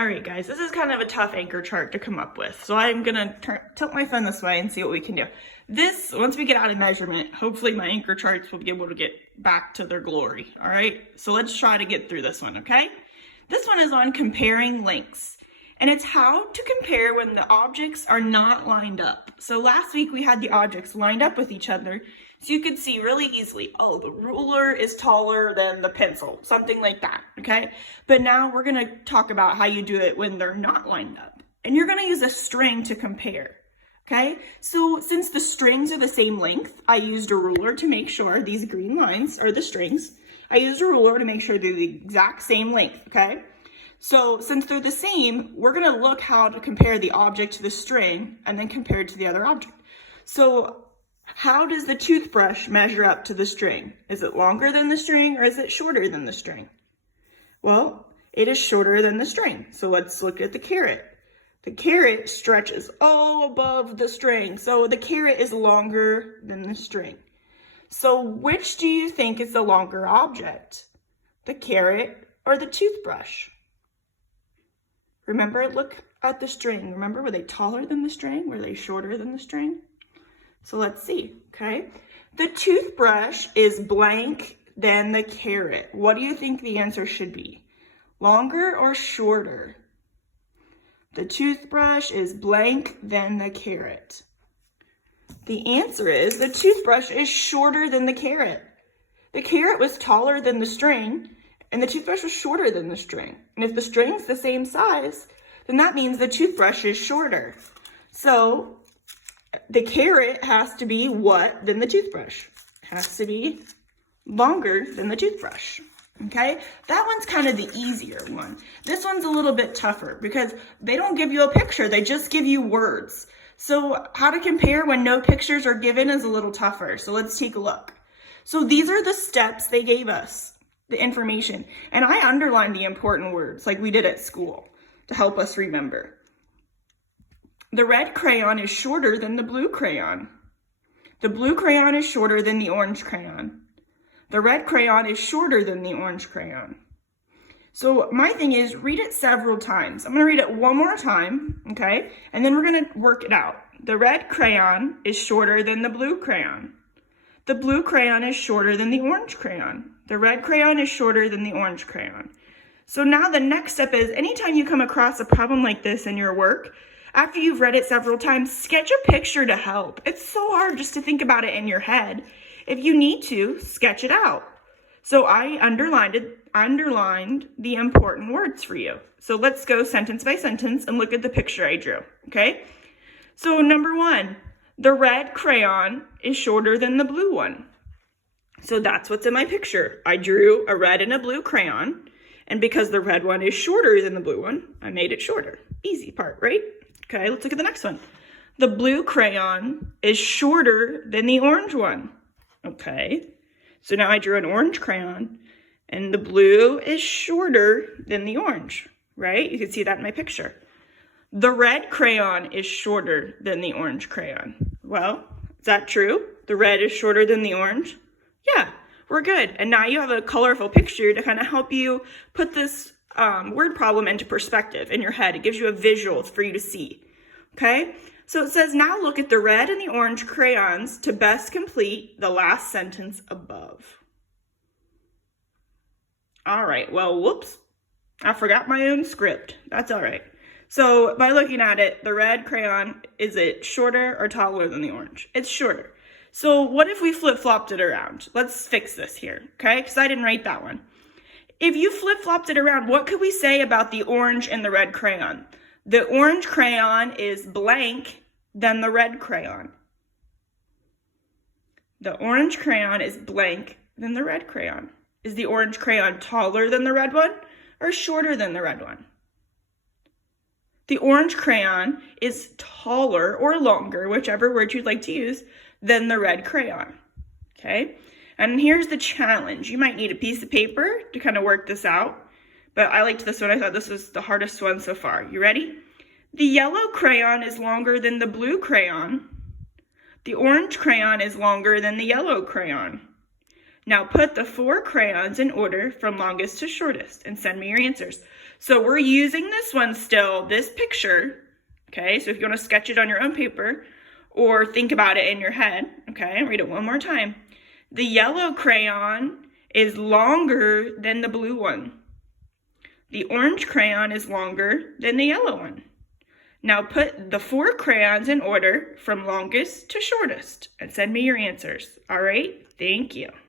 All right, guys, this is kind of a tough anchor chart to come up with. So I'm gonna tilt my phone this way and see what we can do. This, once we get out of measurement, hopefully my anchor charts will be able to get back to their glory, all right? So let's try to get through this one, okay? This one is on comparing lengths. And it's how to compare when the objects are not lined up. So last week we had the objects lined up with each other, so you could see really easily, oh, the ruler is taller than the pencil, something like that, okay? But now we're gonna talk about how you do it when they're not lined up. And you're gonna use a string to compare, okay? So since the strings are the same length, I used a ruler to make sure these green lines are the strings. I used a ruler to make sure they're the exact same length, okay? So since they're the same, we're gonna look how to compare the object to the string and then compare it to the other object. So how does the toothbrush measure up to the string? Is it longer than the string or is it shorter than the string? Well, it is shorter than the string. So let's look at the carrot. The carrot stretches all above the string. So the carrot is longer than the string. So which do you think is the longer object? The carrot or the toothbrush? Remember, look at the string. Remember, were they taller than the string? Were they shorter than the string? So let's see, okay? The toothbrush is blank than the carrot. What do you think the answer should be? Longer or shorter? The toothbrush is blank than the carrot. The answer is the toothbrush is shorter than the carrot. The carrot was taller than the string, and the toothbrush was shorter than the string. And if the string's the same size, then that means the toothbrush is shorter. So the carrot has to be what than the toothbrush? It has to be longer than the toothbrush, okay? That one's kind of the easier one. This one's a little bit tougher because they don't give you a picture, they just give you words. So how to compare when no pictures are given is a little tougher. So let's take a look. So these are the steps they gave us, the information. And I underlined the important words like we did at school to help us remember. The red crayon is shorter than the blue crayon. The blue crayon is shorter than the orange crayon. The red crayon is shorter than the orange crayon. So my thing is read it several times. I'm gonna read it one more time, okay? And then we're gonna work it out. The red crayon is shorter than the blue crayon. The blue crayon is shorter than the orange crayon. The red crayon is shorter than the orange crayon. So now the next step is anytime you come across a problem like this in your work, after you've read it several times, sketch a picture to help. It's so hard just to think about it in your head. If you need to, sketch it out. So I underlined the important words for you. So let's go sentence by sentence and look at the picture I drew, okay? So number one, the red crayon is shorter than the blue one. So that's what's in my picture. I drew a red and a blue crayon, and because the red one is shorter than the blue one, I made it shorter. Easy part, right? Okay, let's look at the next one. The blue crayon is shorter than the orange one. Okay, so now I drew an orange crayon, and the blue is shorter than the orange, right? You can see that in my picture. The red crayon is shorter than the orange crayon. Well, is that true? The red is shorter than the orange? Yeah, we're good. And now you have a colorful picture to kind of help you put this word problem into perspective in your head. It gives you a visual for you to see, okay? So it says, now look at the red and the orange crayons to best complete the last sentence above. All right, well, whoops. I forgot my own script. That's all right. So by looking at it, the red crayon, is it shorter or taller than the orange? It's shorter. So what if we flip-flopped it around? Let's fix this here, okay? Because I didn't write that one. If you flip-flopped it around, what could we say about the orange and the red crayon? The orange crayon is blank than the red crayon. The orange crayon is blank than the red crayon. Is the orange crayon taller than the red one or shorter than the red one? The orange crayon is taller or longer, whichever word you'd like to use, than the red crayon, okay? And here's the challenge. You might need a piece of paper to kind of work this out, but I liked this one. I thought this was the hardest one so far. You ready? The yellow crayon is longer than the blue crayon. The orange crayon is longer than the yellow crayon. Now put the 4 crayons in order from longest to shortest and send me your answers. So we're using this one still, this picture, okay? So if you want to sketch it on your own paper or think about it in your head, okay? Read it one more time. The yellow crayon is longer than the blue one. The orange crayon is longer than the yellow one. Now put the 4 crayons in order from longest to shortest and send me your answers. All right, thank you.